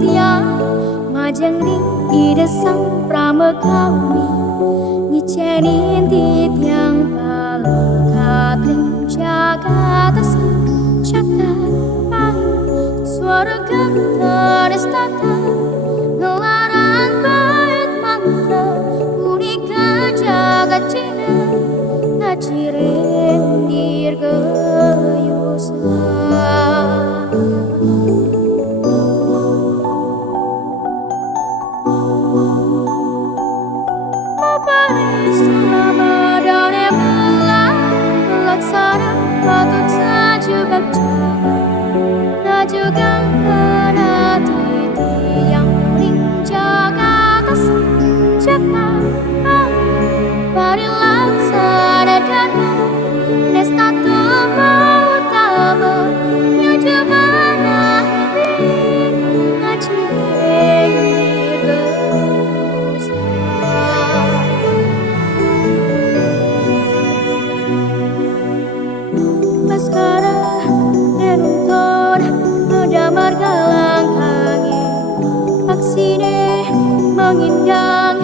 tiang majang ring ide sang pramekawi nyicenin di tiang paling katling jagat asli cakat pahit suara gentar istata ngelaran bait mantra unika jagat cina ngaciring dirgayusa. Selama dan belah laksana patut sajebak jalan na juga pada titik yang ring jaga kasih jaga pari laksana dan nesta mau tama nyuju mana hidup ngaji margalang kange aksine mengindang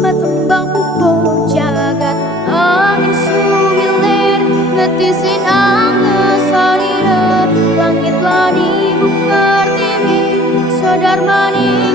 matembang pupuk jagat angin sumilir ngetisin angga salira langit lani bukar timi sadar mani